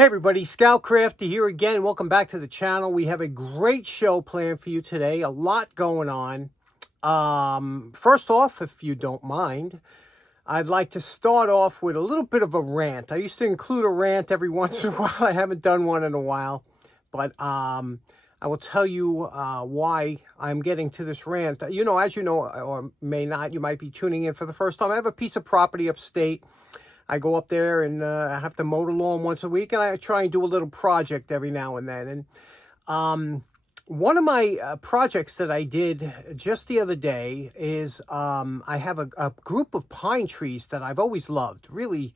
Hey everybody, Scoutcrafty here again. Welcome back to the channel. We have a great show planned for you today. A lot going on. First off, if you don't mind, I'd like to start off with a little bit of a rant. I used to include a rant every once in a while. I haven't done one in a while. But I will tell you why I'm getting to this rant. As you know, or may not, you might be tuning in for the first time. I have a piece of property upstate. I go up there and I have to mow the lawn once a week, and I try and do a little project every now and then. And one of my projects that I did just the other day is I have a group of pine trees that I've always loved. Really,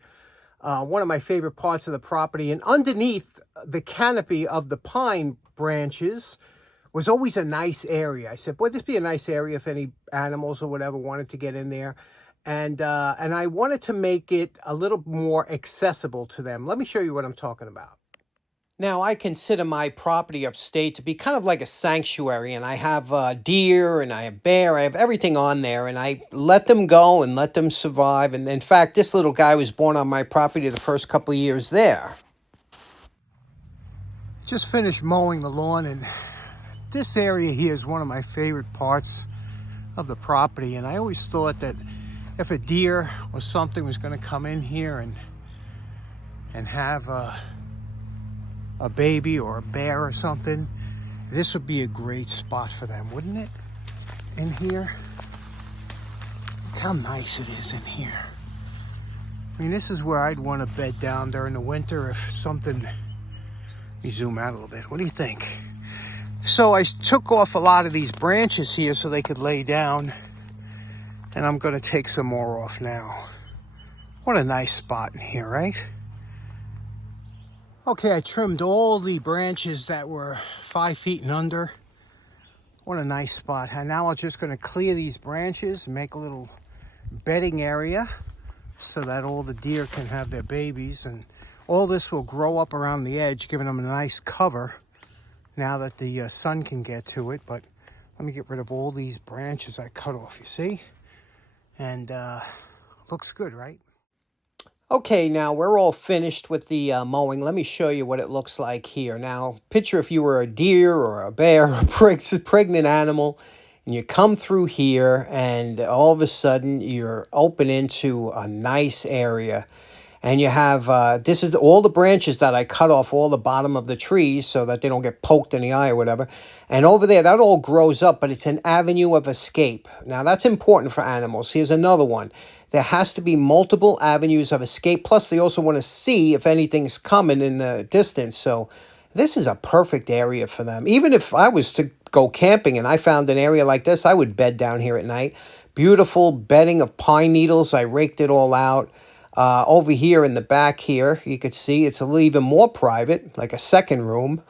one of my favorite parts of the property. And underneath the canopy of the pine branches was always a nice area. I said, boy, this would be a nice area if any animals or whatever wanted to get in there. And I wanted to make it a little more accessible to them. Let me show you what I'm talking about. Now, I consider my property upstate to be kind of like a sanctuary, and I have deer and I have bear. I have everything on there, and I let them go and let them survive. And in fact, this little guy was born on my property the first couple of years there. Just finished mowing the lawn, and this area here is one of my favorite parts of the property. And I always thought that if a deer or something was going to come in here and have a baby or a bear or something, this would be a great spot for them, wouldn't it? In here. Look how nice it is in here. I mean, this is where I'd want to bed down during the winter if something... Let me zoom out a little bit. What do you think? So I took off a lot of these branches here so they could lay down. And I'm going to take some more off now. What a nice spot in here, right? Okay, I trimmed all the branches that were 5 feet and under. What a nice spot. And now I'm just going to clear these branches and make a little bedding area so that all the deer can have their babies. And all this will grow up around the edge, giving them a nice cover now that the sun can get to it. But let me get rid of all these branches I cut off, you see? And looks good, right? Okay, now we're all finished with the mowing. Let me show you what it looks like here. Now, picture if you were a deer or a bear or a pregnant animal, and you come through here, and all of a sudden you're open into a nice area. And you have, this is all the branches that I cut off all the bottom of the trees so that they don't get poked in the eye or whatever. And over there, that all grows up, but it's an avenue of escape. Now, that's important for animals. Here's another one. There has to be multiple avenues of escape. Plus, they also want to see if anything's coming in the distance. So this is a perfect area for them. Even if I was to go camping and I found an area like this, I would bed down here at night. Beautiful bedding of pine needles. I raked it all out. Over here in the back here, you could see it's a little even more private, like a second room.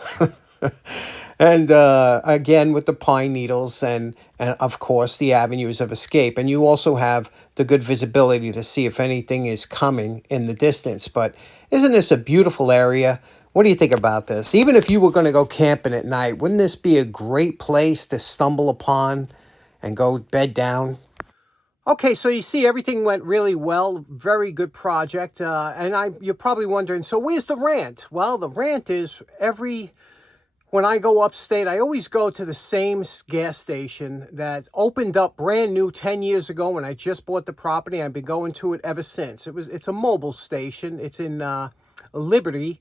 And again, with the pine needles and of course, the avenues of escape. And you also have the good visibility to see if anything is coming in the distance. But isn't this a beautiful area? What do you think about this? Even if you were going to go camping at night, wouldn't this be a great place to stumble upon and go bed down? Okay, so you see everything went really well. Very good project. And you're probably wondering, so where's the rant? Well, the rant is when I go upstate, I always go to the same gas station that opened up brand new 10 years ago when I just bought the property. I've been going to it ever since. It's a mobile station. It's in Liberty.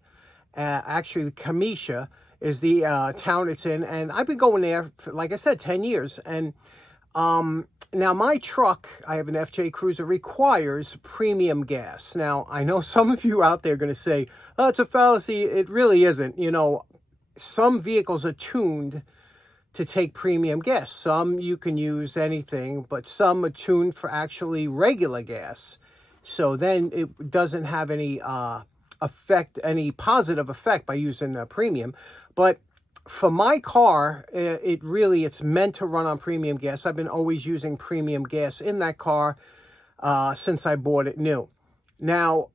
Actually, Kamisha is the town it's in. And I've been going there, for, like I said, 10 years. And now, my truck, I have an FJ Cruiser, requires premium gas. Now, I know some of you out there are going to say, oh, it's a fallacy. It really isn't. You know, some vehicles are tuned to take premium gas. Some you can use anything, but some are tuned for actually regular gas. So then it doesn't have any any positive effect by using premium. But for my car, it's meant to run on premium gas. I've been always using premium gas in that car since I bought it new. Now,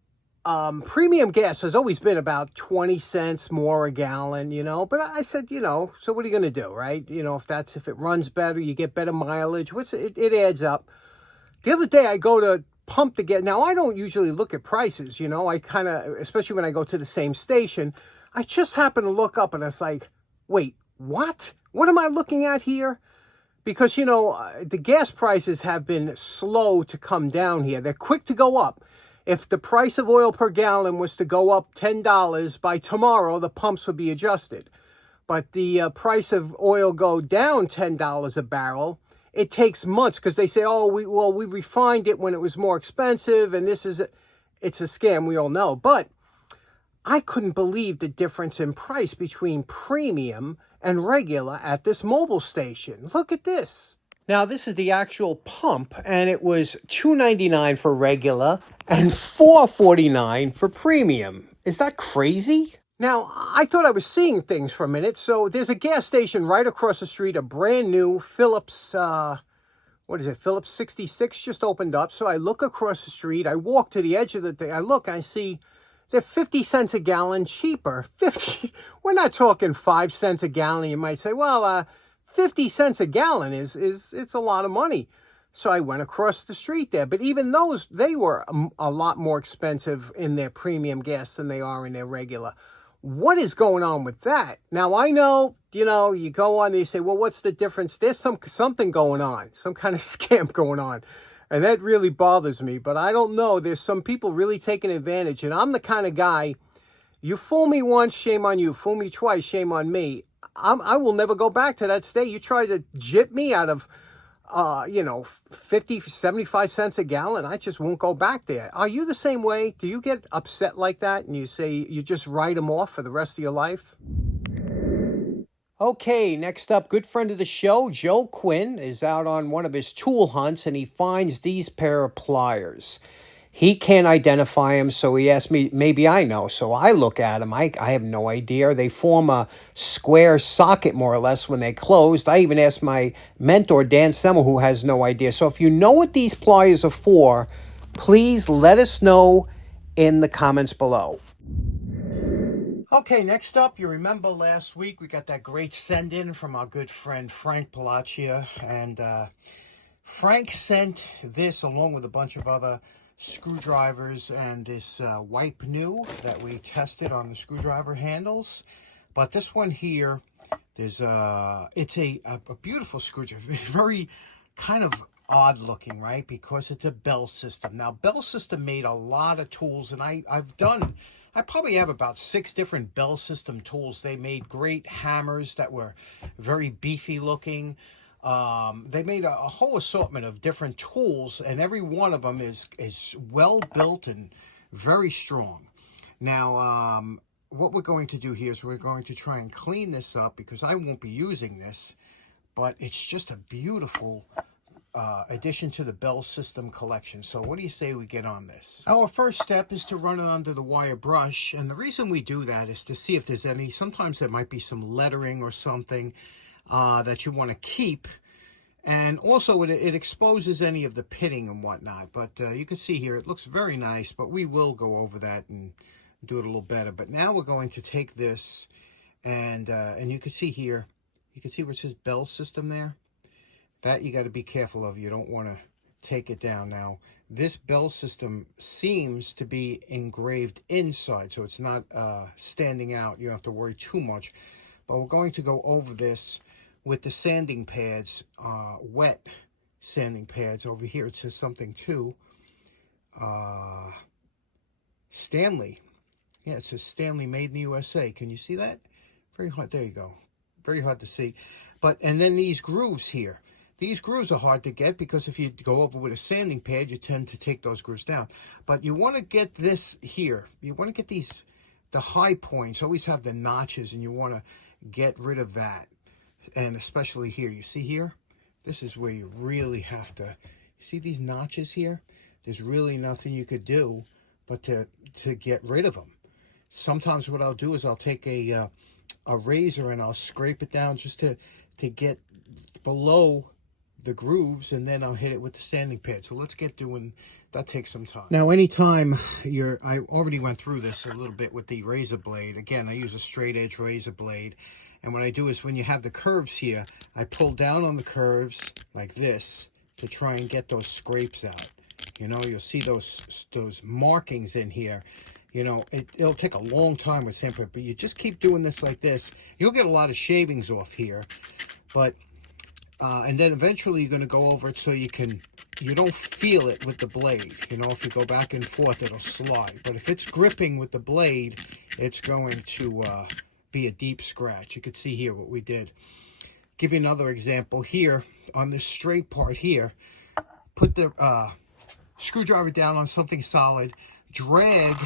premium gas has always been about 20 cents more a gallon, but I said, so what are you going to do, right? If it runs better, you get better mileage, it adds up. The other day I go to pump the gas. Now, I don't usually look at prices, you know. I kind of, especially when I go to the same station, I just happen to look up and it's like, wait, what? What am I looking at here? Because, you know, the gas prices have been slow to come down here. They're quick to go up. If the price of oil per gallon was to go up $10, by tomorrow, the pumps would be adjusted. But the price of oil go down $10 a barrel, it takes months because they say, oh, we refined it when it was more expensive, and it's a scam, we all know. But I couldn't believe the difference in price between premium and regular at this mobile station. Look at this. Now, this is the actual pump, and it was $2.99 for regular and $4.49 for premium. Is that crazy? Now, I thought I was seeing things for a minute. So there's a gas station right across the street, a brand new Phillips, Phillips 66 just opened up. So I look across the street, I walk to the edge of the thing, I see they're 50 cents a gallon cheaper. 50, we're not talking 5 cents a gallon. You might say, well, 50 cents a gallon it's a lot of money. So I went across the street there. But even those, they were a lot more expensive in their premium gas than they are in their regular. What is going on with that? Now, I know, you know, you go on and you say, well, what's the difference? There's something going on, some kind of scam going on. And that really bothers me. But I don't know. There's some people really taking advantage. And I'm the kind of guy, you fool me once, shame on you. Fool me twice, shame on me. I will never go back to that state. You try to jip me out of, 50, 75 cents a gallon. I just won't go back there. Are you the same way? Do you get upset like that and you say you just write them off for the rest of your life? Okay, next up, good friend of the show, Joe Quinn, is out on one of his tool hunts and he finds these pair of pliers. He can't identify them, so he asked me, maybe I know. So I look at them. I have no idea. They form a square socket, more or less, when they closed. I even asked my mentor, Dan Semmel, who has no idea. So if you know what these pliers are for, please let us know in the comments below. Okay, next up, you remember last week we got that great send-in from our good friend Frank Palaccia. And Frank sent this along with a bunch of other screwdrivers and this wipe new that we tested on the screwdriver handles. But this one here, there's it's a beautiful screwdriver, very kind of odd looking, right? Because it's a Bell System. Now, Bell System made a lot of tools, and I probably have about 6 different Bell System tools. They made great hammers that were very beefy looking. They made a whole assortment of different tools, and every one of them is well built and very strong. Now, what we're going to do here is we're going to try and clean this up because I won't be using this, but it's just a beautiful addition to the Bell System collection. So what do you say we get on this? Our first step is to run it under the wire brush, and the reason we do that is to see if there's any, sometimes there might be some lettering or something that you want to keep, and also it exposes any of the pitting and whatnot. But you can see here it looks very nice, but we will go over that and do it a little better. But now we're going to take this and you can see here, you can see where it says Bell System there. That you got to be careful of. You don't want to take it down. Now this Bell System seems to be engraved inside, so it's not standing out. You don't have to worry too much. But we're going to go over this with the sanding pads, wet sanding pads. Over here it says something too. Stanley. Yeah, it says Stanley, made in the USA. Can you see that? Very hard. There you go. Very hard to see. But, and then these grooves here. These grooves are hard to get because if you go over with a sanding pad, you tend to take those grooves down. But you want to get this here. You want to get these, the high points always have the notches, and you want to get rid of that. And especially here, you see here, this is where you really have to, you see these notches here? There's really nothing you could do but to get rid of them. Sometimes what I'll do is I'll take a razor and I'll scrape it down just to get below the grooves, and then I'll hit it with the sanding pad. So let's get doing, that takes some time. Now, anytime I already went through this a little bit with the razor blade. Again, I use a straight edge razor blade. And what I do is when you have the curves here, I pull down on the curves like this to try and get those scrapes out. You know, you'll see those markings in here. You know, it'll take a long time with sandpaper, but you just keep doing this like this. You'll get a lot of shavings off here, but and then eventually you're going to go over it so you don't feel it with the blade. You know, if you go back and forth, it'll slide. But if it's gripping with the blade, it's going to be a deep scratch. You can see here what we did. Give you another example here on this straight part here. Put the screwdriver down on something solid, drag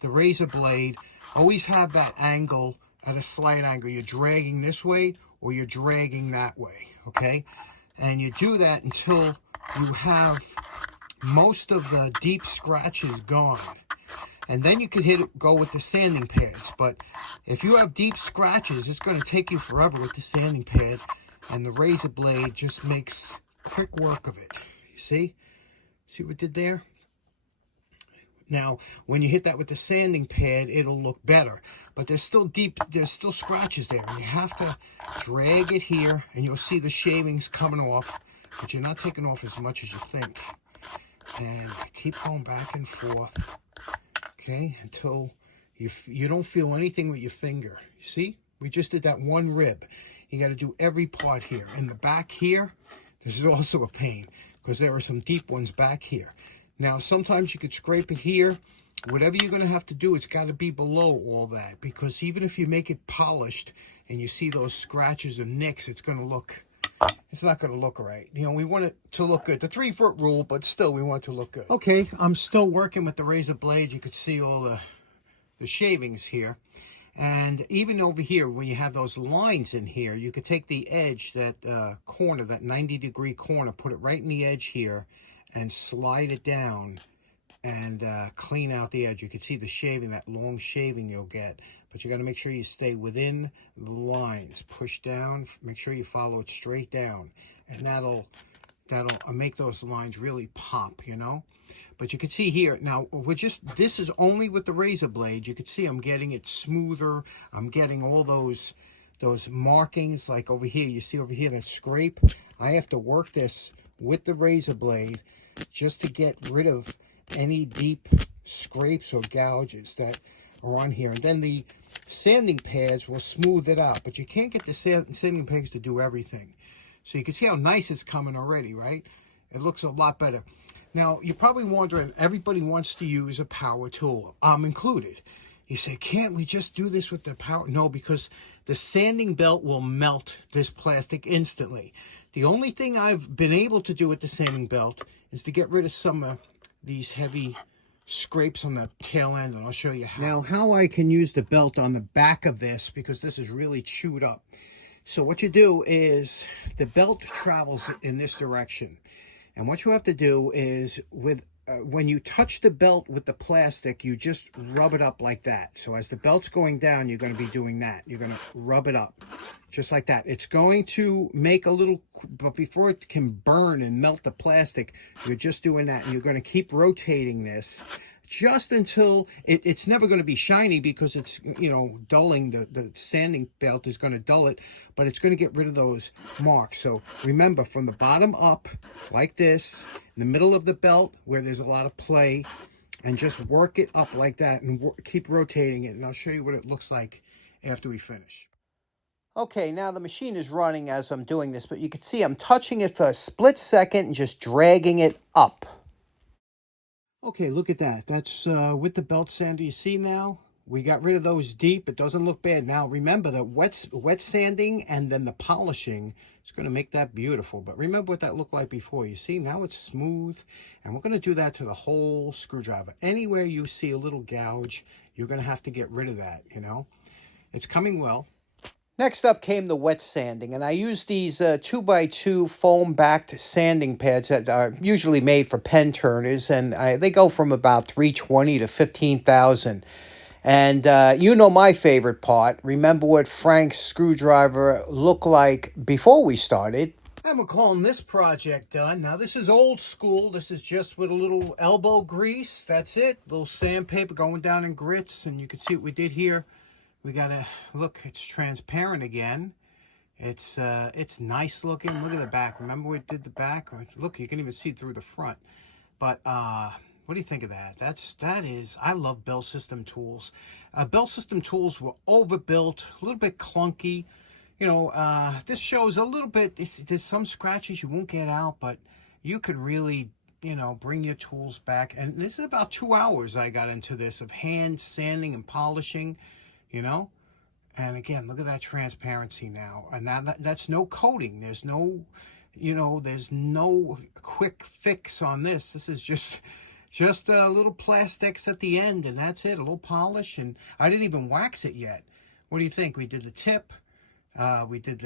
the razor blade. Always have that angle at a slight angle. You're dragging this way or you're dragging that way, okay? And you do that until you have most of the deep scratches gone. And then you could go with the sanding pads. But if you have deep scratches, it's going to take you forever with the sanding pad. And the razor blade just makes quick work of it. You see? See what we did there? Now, when you hit that with the sanding pad, it'll look better. But there's still scratches there. And you have to drag it here, and you'll see the shavings coming off. But you're not taking off as much as you think. And keep going back and forth. Okay, until you don't feel anything with your finger. You see? We just did that one rib. You got to do every part here. In the back here, this is also a pain because there are some deep ones back here. Now, sometimes you could scrape it here. Whatever you're going to have to do, it's got to be below all that, because even if you make it polished and you see those scratches or nicks, it's not going to look right. You know, we want it to look good. The 3-foot rule, but still we want it to look good. Okay, I'm still working with the razor blade. You could see all the shavings here. And even over here, when you have those lines in here, you could take the edge, that corner, that 90-degree corner, put it right in the edge here, and slide it down and clean out the edge. You can see the shaving, that long shaving you'll get. But you got to make sure you stay within the lines. Push down, make sure you follow it straight down. And that'll make those lines really pop, you know. But you can see here, now this is only with the razor blade. You can see I'm getting it smoother. I'm getting all those markings, like over here. You see over here that scrape? I have to work this with the razor blade just to get rid of any deep scrapes or gouges that are on here. And then the sanding pads will smooth it out, but you can't get the sanding pads to do everything. So you can see how nice it's coming already, right? It looks a lot better. Now, you're probably wondering, everybody wants to use a power tool. I'm included. You say, can't we just do this with the power? No, because the sanding belt will melt this plastic instantly. The only thing I've been able to do with the sanding belt is to get rid of some of these heavy scrapes on the tail end, and I'll show you how. Now, how I can use the belt on the back of this, because this is really chewed up. So what you do is the belt travels in this direction. And what you have to do is, when you touch the belt with the plastic, you just rub it up like that. So as the belt's going down, you're going to be doing that. You're going to rub it up just like that. It's going to make a little, but before it can burn and melt the plastic, you're just doing that. And you're going to keep rotating this just until it's never going to be shiny, because it's, you know, dulling. The sanding belt is going to dull it, but it's going to get rid of those marks. So remember, from the bottom up like this, in the middle of the belt where there's a lot of play, and just work it up like that and keep rotating it. And I'll show you what it looks like after we finish. Okay, now the machine is running as I'm doing this, but you can see I'm touching it for a split second and just dragging it up. Okay, look at that. That's with the belt sander. You see now? We got rid of those deep. It doesn't look bad. Now, remember, the wet sanding and then the polishing is going to make that beautiful. But remember what that looked like before. You see, now it's smooth. And we're going to do that to the whole screwdriver. Anywhere you see a little gouge, you're going to have to get rid of that, you know. It's coming well. Next up came the wet sanding, and I used these 2x2 foam-backed sanding pads that are usually made for pen turners, and they go from about $320 to $15,000. And you know my favorite part. Remember what Frank's screwdriver looked like before we started? And we're calling this project done. Now, this is old school. This is just with a little elbow grease. That's it. A little sandpaper going down in grits, and you can see what we did here. We got to look, it's transparent again. It's nice looking. Look at the back. Remember we did the back? Look, you can even see through the front. But what do you think of that? I love Bell System tools. Bell System tools were overbuilt, a little bit clunky. You know, this shows a little bit, there's some scratches you won't get out, but you could really, you know, bring your tools back. And this is about 2 hours I got into this of hand sanding and polishing, you know. And again, look at that transparency now. And that's no coating. There's no, you know, there's no quick fix on this. This is just a little plastics at the end, and that's it. A little polish, and I didn't even wax it yet. What do you think? We did the tip. We did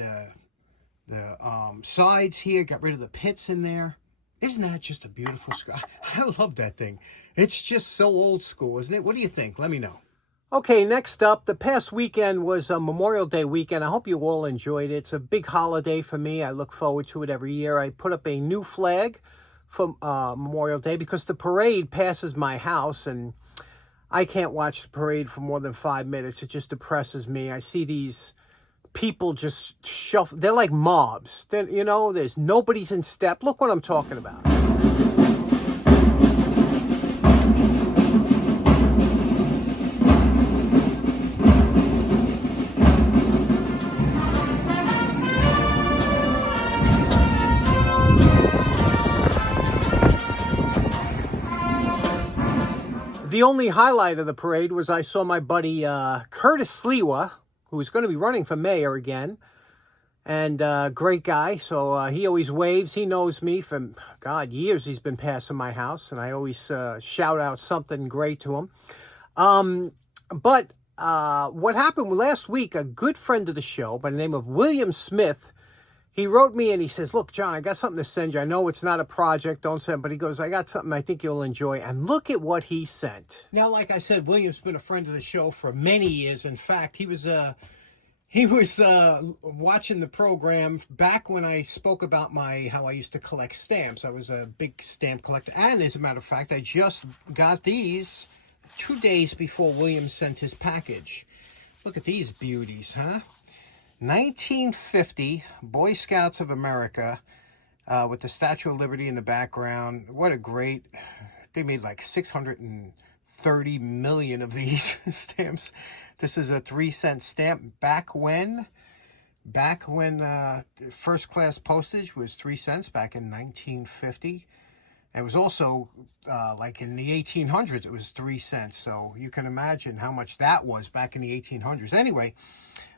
the sides here. Got rid of the pits in there. Isn't that just a beautiful scar? I love that thing. It's just so old school, isn't it? What do you think? Let me know. Okay, next up, the past weekend was a Memorial Day weekend. I hope you all enjoyed it. It's a big holiday for me. I look forward to it every year. I put up a new flag for Memorial Day because the parade passes my house, and I can't watch the parade for more than 5 minutes. It just depresses me. I see these people just shuffle. They're like mobs. You know, there's nobody's in step. Look what I'm talking about. The only highlight of the parade was I saw my buddy Curtis Sliwa, who's going to be running for mayor again, and great guy. So he always waves. He knows me from, God, years he's been passing my house, and I always shout out something great to him. But what happened last week, a good friend of the show by the name of William Smith, he wrote me and he says, look, John, I got something to send you. I know it's not a project, don't send, but he goes, I got something I think you'll enjoy. And look at what he sent. Now, like I said, William's been a friend of the show for many years. In fact, he was watching the program back when I spoke about how I used to collect stamps. I was a big stamp collector. And as a matter of fact, I just got these 2 days before William sent his package. Look at these beauties, huh? 1950 Boy Scouts of America with the Statue of Liberty in the background. What a great, they made like 630 million of these stamps. This is a 3-cent stamp back when first class postage was 3 cents back in 1950. It was also like in the 1800s, it was 3 cents. So you can imagine how much that was back in the 1800s. Anyway,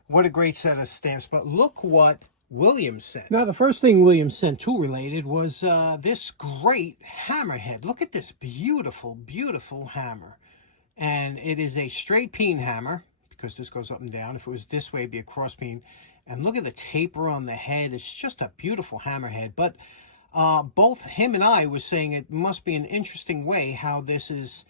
what a great set of stamps. But look what William sent. Now, the first thing William sent, too, related, was this great hammerhead. Look at this beautiful, beautiful hammer. And it is a straight peen hammer, because this goes up and down. If it was this way, it'd be a cross peen. And look at the taper on the head. It's just a beautiful hammerhead. But both him and I was saying it must be an interesting way how this is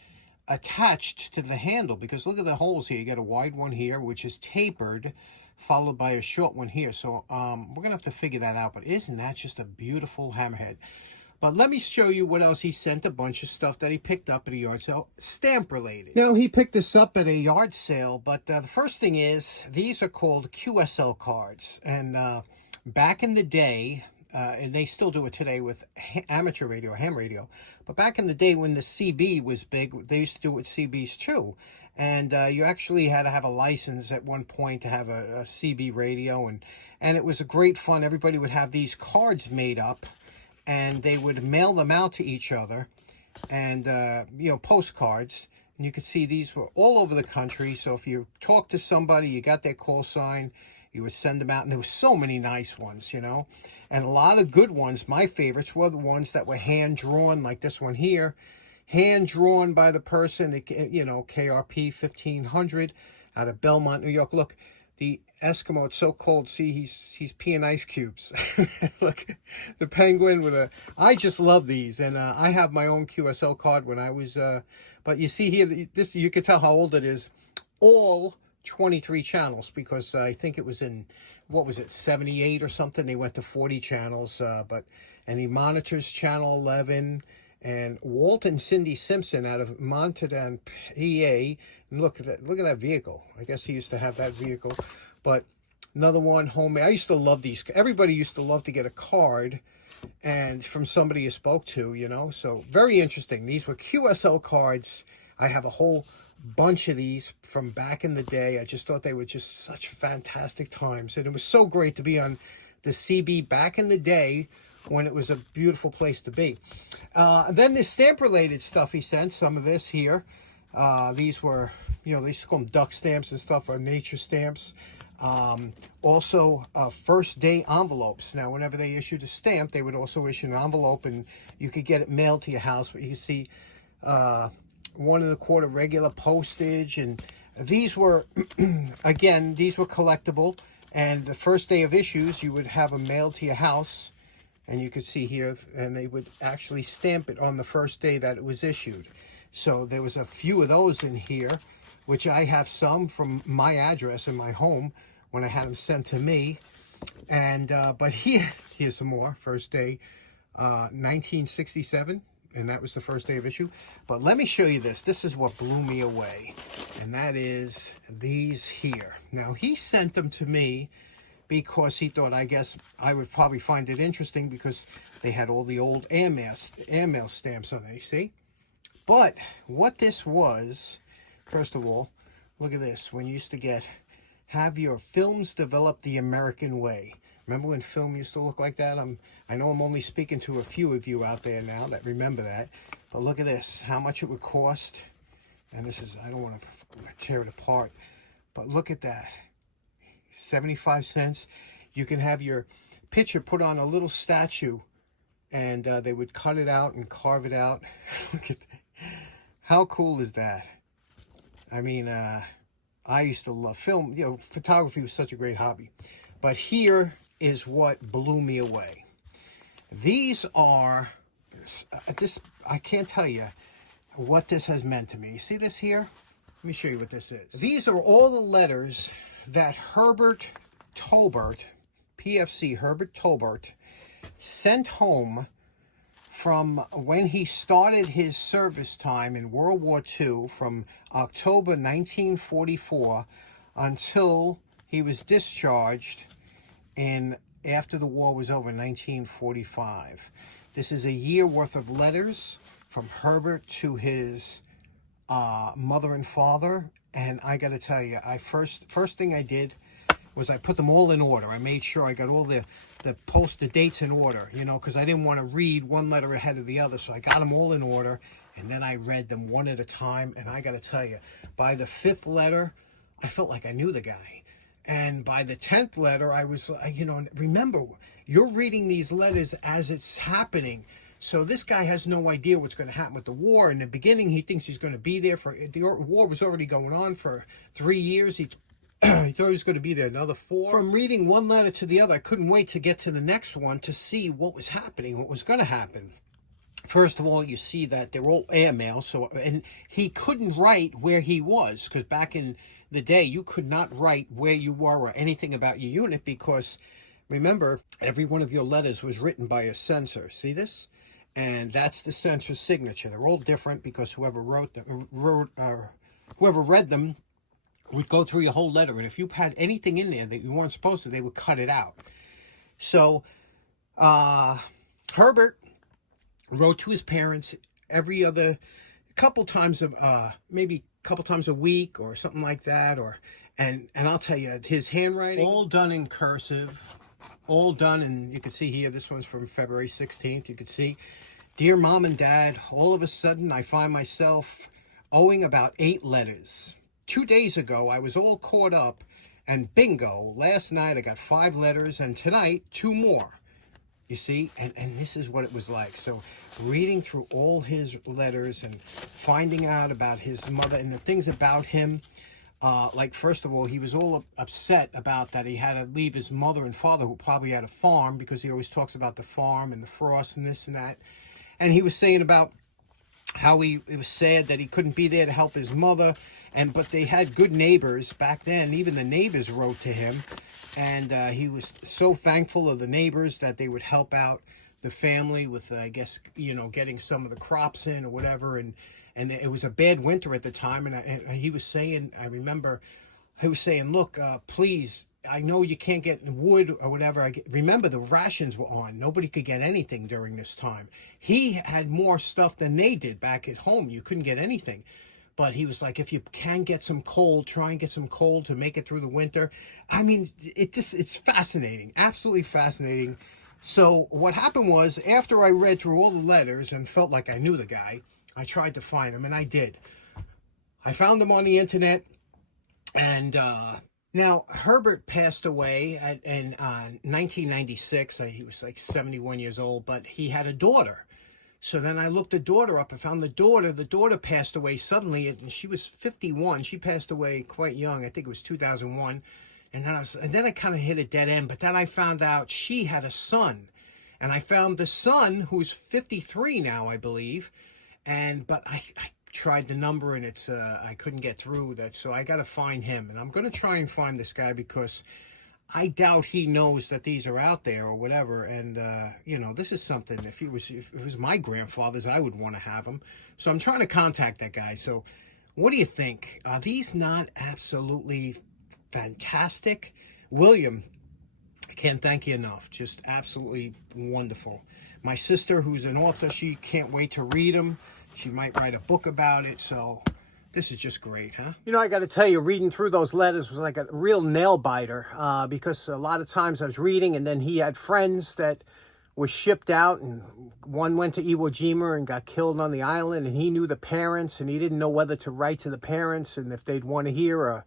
attached to the handle, because look at the holes here. You got a wide one here, which is tapered, followed by a short one here. So we're gonna have to figure that out. But isn't that just a beautiful hammerhead? But let me show you what else he sent. A bunch of stuff that he picked up at a yard sale, stamp related. Now, he picked this up at a yard sale, but the first thing is, these are called QSL cards. And back in the day, and they still do it today with amateur radio, ham radio. But back in the day when the CB was big, they used to do it with CBs too. And you actually had to have a license at one point to have a CB radio. And it was a great fun. Everybody would have these cards made up, and they would mail them out to each other. And, you know, postcards. And you could see these were all over the country. So if you talked to somebody, you got their call sign, you would send them out, and there were so many nice ones, you know, and a lot of good ones. My favorites were the ones that were hand-drawn, like this one here, hand-drawn by the person, you know, KRP 1500 out of Belmont, New York. Look, the Eskimo, it's so cold. See, he's peeing ice cubes. Look, the penguin with a, I just love these, and I have my own QSL card when I was, but you see here, this, you can tell how old it is, all 23 channels, because I think it was in, what was it, 78 or something, they went to 40 channels, and he monitors channel 11, and Walt and Cindy Simpson out of Montauban, PA, and look at that vehicle. I guess he used to have that vehicle. But another one, homemade. I used to love these. Everybody used to love to get a card and from somebody you spoke to, you know. So very interesting. These were QSL cards. I have a whole bunch of these from back in the day. I just thought they were just such fantastic times. And it was so great to be on the CB back in the day when it was a beautiful place to be. Then the stamp-related stuff he sent, some of this here. These were, you know, they used to call them duck stamps and stuff, or nature stamps. Also, first day envelopes. Now, whenever they issued a stamp, they would also issue an envelope, and you could get it mailed to your house. But you can see 1 1/4 regular postage, and these were, again, these were collectible. And the first day of issues, you would have them mailed to your house, and you could see here, and they would actually stamp it on the first day that it was issued. So there was a few of those in here, which I have some from my address in my home when I had them sent to me. And but here's some more. First day, 1967, and that was the first day of issue. But let me show you this. This is what blew me away, and that is these here. Now, he sent them to me because he thought, I guess, I would probably find it interesting because they had all the old airmail stamps on it, you see? But what this was, first of all, look at this. When you used to get, have your films develop the American way. Remember when film used to look like that? I know I'm only speaking to a few of you out there now that remember that. But look at this, how much it would cost. And this is, I don't want to tear it apart, but look at that. 75 cents. You can have your picture put on a little statue, and they would cut it out and carve it out. Look at that. How cool is that? I mean, I used to love film. You know, photography was such a great hobby. But here is what blew me away. These are, this, I can't tell you what this has meant to me. You see this here? Let me show you what this is. These are all the letters that Herbert Tolbert, PFC Herbert Tolbert, sent home from when he started his service time in World War II, from October 1944 until he was discharged after the war was over in 1945. This is a year worth of letters from Herbert to his mother and father. And I got to tell you, first thing I did was I put them all in order. I made sure I got all the posted dates in order, you know, because I didn't want to read one letter ahead of the other. So I got them all in order, and then I read them one at a time. And I got to tell you, by the 5th letter, I felt like I knew the guy. And by the 10th letter, I was, you know, remember, you're reading these letters as it's happening. So this guy has no idea what's going to happen with the war. In the beginning, he thinks he's going to be there for, the war was already going on for 3 years. He thought he was going to be there another 4. From reading one letter to the other, I couldn't wait to get to the next one to see what was happening, what was going to happen. First of all, you see that they're all airmail. So, and he couldn't write where he was, because back in the day, you could not write where you were or anything about your unit, because remember, every one of your letters was written by a censor. See this? And that's the censor's signature. They're all different because whoever whoever read them would go through your whole letter, and if you had anything in there that you weren't supposed to, they would cut it out. So Herbert wrote to his parents every other couple times maybe a couple times a week or something like that, and I'll tell you, his handwriting, all done in cursive, all done, and you can see here, this one's from February 16th. You can see, "Dear Mom and Dad, all of a sudden I find myself owing about 8 letters. 2 days ago, I was all caught up, and bingo, last night I got 5 letters, and tonight 2 more. You see, and this is what it was like. So reading through all his letters and finding out about his mother and the things about him, like, first of all, he was all upset about that he had to leave his mother and father, who probably had a farm, because he always talks about the farm and the frost and this and that. And he was saying about how it was sad that he couldn't be there to help his mother, but they had good neighbors back then. Even the neighbors wrote to him, and he was so thankful of the neighbors that they would help out the family with, I guess, you know, getting some of the crops in or whatever. And it was a bad winter at the time, and he was saying, I remember, he was saying, look, please I know you can't get wood or whatever. Remember, the rations were on. Nobody could get anything during this time. He had more stuff than they did back at home. You couldn't get anything. But he was like, if you can get some coal, try and get some coal to make it through the winter. I mean, it's fascinating, absolutely fascinating. So what happened was, after I read through all the letters and felt like I knew the guy, I tried to find him, and I did. I found him on the internet, and now Herbert passed away in 1996. He was like 71 years old, but he had a daughter. So then I looked the daughter up. I found the daughter. The daughter passed away suddenly, and she was 51. She passed away quite young. I think it was 2001. And then I kind of hit a dead end. But then I found out she had a son, and I found the son, who's 53 now, I believe. But I tried the number, and it's I couldn't get through that. So I got to find him, and I'm going to try and find this guy, because I doubt he knows that these are out there or whatever. And, you know, this is something, if it was my grandfather's, I would want to have them. So I'm trying to contact that guy. So what do you think? Are these not absolutely fantastic? William, I can't thank you enough. Just absolutely wonderful. My sister, who's an author, she can't wait to read them. She might write a book about it. So this is just great, huh? You know, I got to tell you, reading through those letters was like a real nail biter, because a lot of times I was reading, and then he had friends that were shipped out, and one went to Iwo Jima and got killed on the island, and he knew the parents, and he didn't know whether to write to the parents and if they'd want to hear.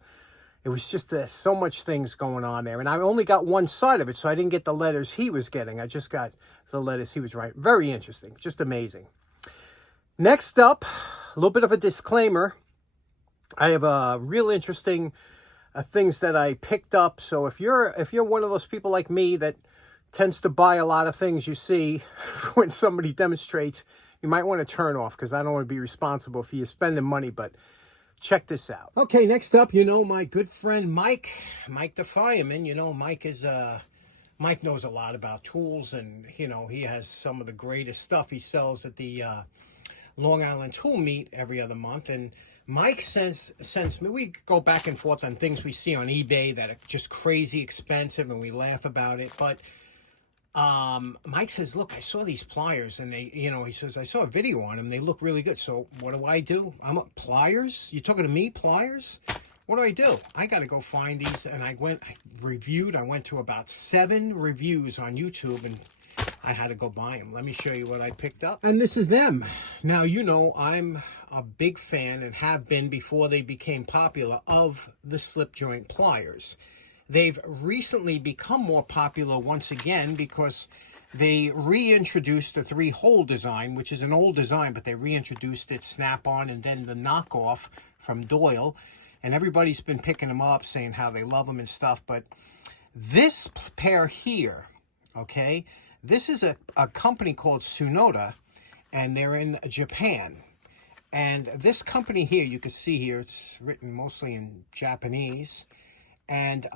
It was just so much things going on there, and I only got one side of it, so I didn't get the letters he was getting. I just got the letters he was writing. Very interesting, just amazing. Next up, a little bit of a disclaimer. I have real interesting things that I picked up. So if you're one of those people like me that tends to buy a lot of things you see when somebody demonstrates, you might want to turn off, because I don't want to be responsible for you spending money. But check this out. Okay, next up, you know, my good friend Mike the fireman. You know, Mike knows a lot about tools, and you know, he has some of the greatest stuff. He sells at the Long Island Tool Meet every other month, and Mike sends me, we go back and forth on things we see on eBay that are just crazy expensive, and we laugh about it. But Mike says, look, I saw these pliers, and they, you know, he says, I saw a video on them. They look really good. So what do? Pliers? You talking to me, pliers? What do? I got to go find these. And I went to about 7 reviews on YouTube, and I had to go buy them. Let me show you what I picked up. And this is them. Now, you know, I'm a big fan, and have been before they became popular, of the slip joint pliers. They've recently become more popular once again, because they reintroduced the 3-hole design, which is an old design, but they reintroduced it, snap-on, and then the knockoff from Doyle. And everybody's been picking them up, saying how they love them and stuff. But this pair here, okay, this is a company called Tsunoda, and they're in Japan. And this company here, you can see here, it's written mostly in Japanese. And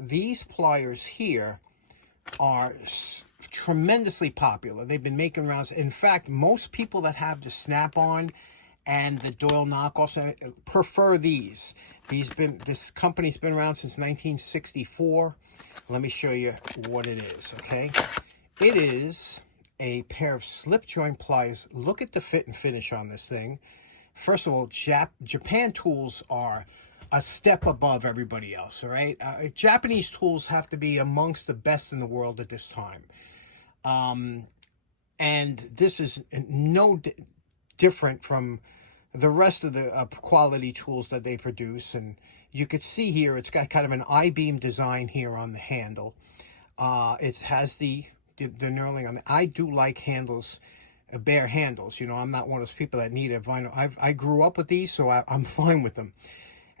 these pliers here are tremendously popular. They've been making rounds. In fact, most people that have the snap-on and the Doyle knockoffs prefer these. This company's been around since 1964. Let me show you what it is, okay? It is a pair of slip joint pliers. Look at the fit and finish on this thing. First of all, Japan tools are a step above everybody else, all right? Japanese tools have to be amongst the best in the world at this time. And this is no different from the rest of the quality tools that they produce. And you could see here, it's got kind of an I-beam design here on the handle. It has the knurling on it. I do like handles, bare handles. You know, I'm not one of those people that need a vinyl. I grew up with these, so I'm fine with them.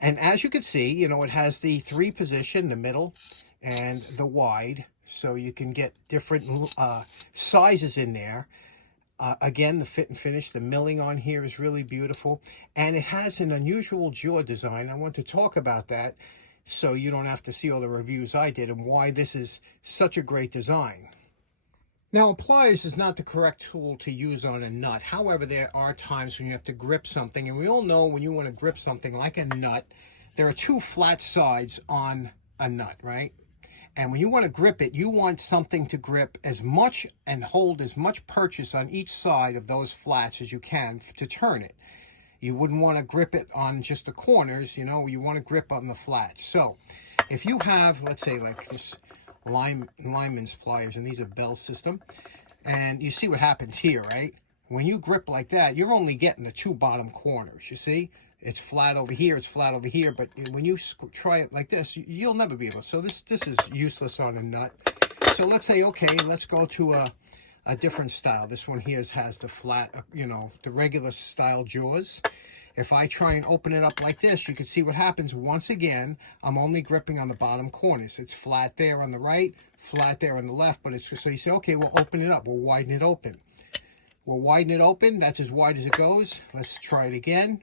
And as you can see, you know, it has the 3 position, the middle, and the wide. So you can get different sizes in there. Again, the fit and finish, the milling on here is really beautiful. And it has an unusual jaw design. I want to talk about that, so you don't have to see all the reviews I did and why this is such a great design. Now, pliers is not the correct tool to use on a nut. However, there are times when you have to grip something, and we all know when you want to grip something like a nut, there are 2 flat sides on a nut, right? And when you want to grip it, you want something to grip as much and hold as much purchase on each side of those flats as you can to turn it. You wouldn't want to grip it on just the corners, you know, you want to grip on the flats. So if you have, let's say like this lineman's pliers, and these are Bell system, and you see what happens here, right? When you grip like that, you're only getting the two bottom corners, you see? It's flat over here, it's flat over here, but when you try it like this, you'll never be able to. So this is useless on a nut. So let's say, okay, let's go to a different style. This one here has the flat, you know, the regular style jaws. If I try and open it up like this, you can see what happens. Once again, I'm only gripping on the bottom corners. It's flat there on the right, flat there on the left, but it's just, so you say, okay, we'll open it up, we'll widen it open. We'll widen it open, that's as wide as it goes. Let's try it again.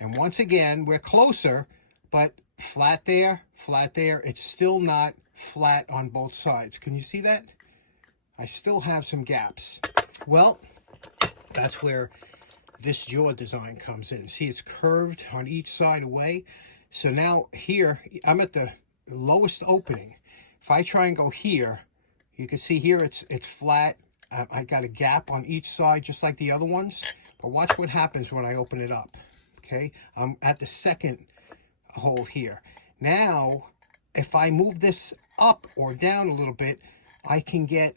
And once again, we're closer, but flat there, it's still not flat on both sides. Can you see that? I still have some gaps. Well, that's where this jaw design comes in. See, it's curved on each side away. So now here, I'm at the lowest opening. If I try and go here, you can see here it's flat. I got a gap on each side, just like the other ones. But watch what happens when I open it up. Okay, I'm at the second hole here. Now, if I move this up or down a little bit, I can get,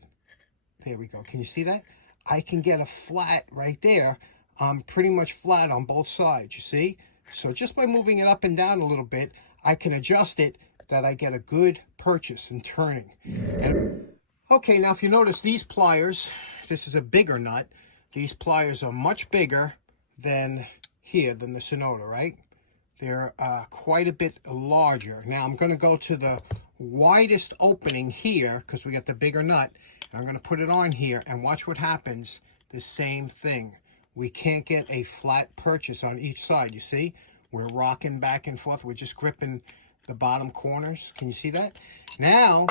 there we go, can you see that? I can get a flat right there. I'm pretty much flat on both sides, you see? So just by moving it up and down a little bit, I can adjust it that I get a good purchase in turning. And, okay, now if you notice these pliers, this is a bigger nut. These pliers are much bigger than here, than the Sonota, right? They're quite a bit larger. Now I'm going to go to the widest opening here because we got the bigger nut. I'm going to put it on here and watch what happens. The same thing. We can't get a flat purchase on each side, you see? We're rocking back and forth. We're just gripping the bottom corners. Can you see that? Now,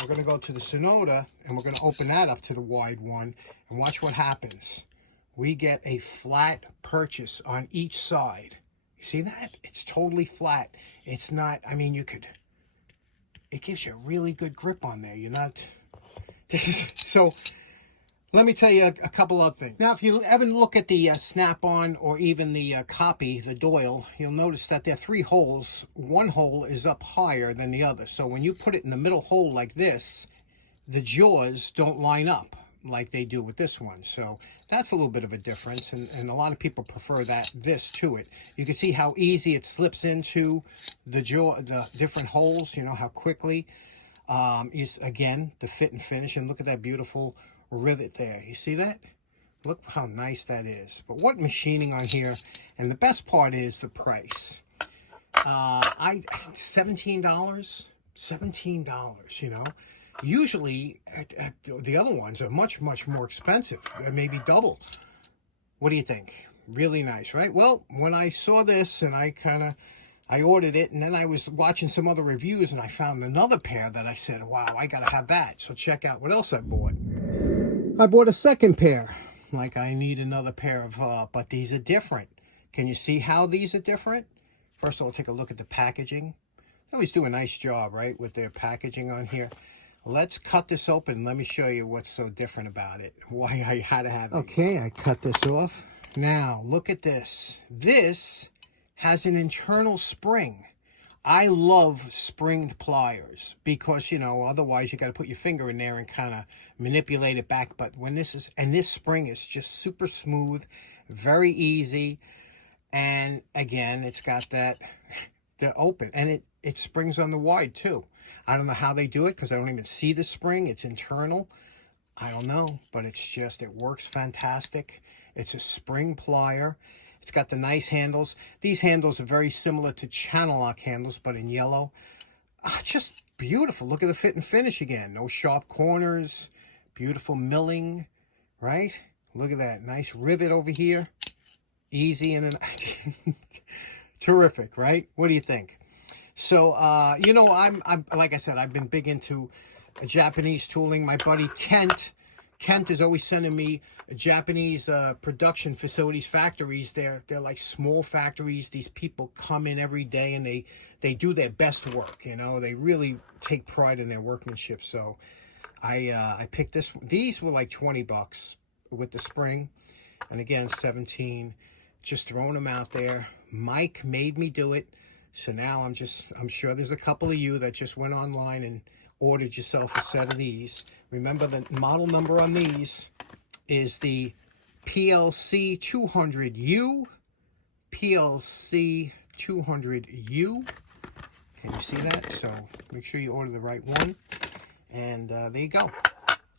we're going to go to the Sonota, and we're going to open that up to the wide one, and watch what happens. We get a flat purchase on each side. You see that? It's totally flat. It's not, I mean, you could, it gives you a really good grip on there. You're not, this is, so let me tell you a couple of things. Now, if you ever look at the Snap-on or even the copy, the Doyle, you'll notice that there are 3 holes. One hole is up higher than the other. So when you put it in the middle hole like this, the jaws don't line up like they do with this one. So that's a little bit of a difference, and a lot of people prefer this to it. You can see how easy it slips into the jaw, the different holes, you know, how quickly is, again, the fit and finish. And look at that beautiful rivet there. You see that? Look how nice that is. But what machining on here, and the best part is the price. $17, you know. Usually, the other ones are much, much more expensive, maybe double. What do you think? Really nice, right? Well, when I saw this and I ordered it, and then I was watching some other reviews, and I found another pair that I said, wow, I gotta have that. So check out what else I bought. I bought a second pair. Like, I need another pair of, but these are different. Can you see how these are different? First of all, take a look at the packaging. They always do a nice job, right, with their packaging on here. Let's cut this open. Let me show you what's so different about it. Why I had to have it. Okay, I cut this off. Now, look at this. This has an internal spring. I love springed pliers because, you know, otherwise you got to put your finger in there and kind of manipulate it back. But when this is, and this spring is just super smooth, very easy. And again, it's got that, the open, and it springs on the wide too. I don't know how they do it because I don't even see the spring. It's internal. I don't know, but it's just, it works fantastic. It's a spring plier. It's got the nice handles. These handles are very similar to channel lock handles, but in yellow. Just beautiful. Look at the fit and finish again. No sharp corners. Beautiful milling, right? Look at that. Nice rivet over here. Easy and terrific, right? What do you think? So, you know, I'm like I said, I've been big into Japanese tooling. My buddy Kent, Kent is always sending me Japanese production facilities, factories. They're like small factories. These people come in every day and they do their best work. You know, they really take pride in their workmanship. So I picked this. These were like 20 bucks with the spring, and again 17. Just throwing them out there. Mike made me do it, so now I'm sure there's a couple of you that just went online and ordered yourself a set of these. Remember, the model number on these is the PLC 200U. PLC 200U. Can you see that? So make sure you order the right one. And there you go.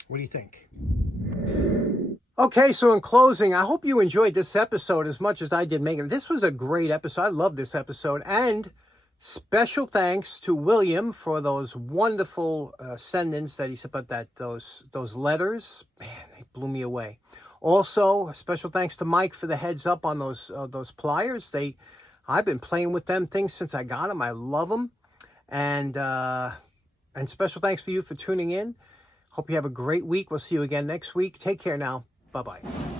What do you think? Okay, so in closing, I hope you enjoyed this episode as much as I did making it. This was a great episode. I love this episode. And special thanks to William for those wonderful send-ins that he sent, but those letters, man, they blew me away. Also, special thanks to Mike for the heads up on those pliers. I've been playing with them things since I got them. I love them. And special thanks for you for tuning in. Hope you have a great week. We'll see you again next week. Take care now. Bye-bye.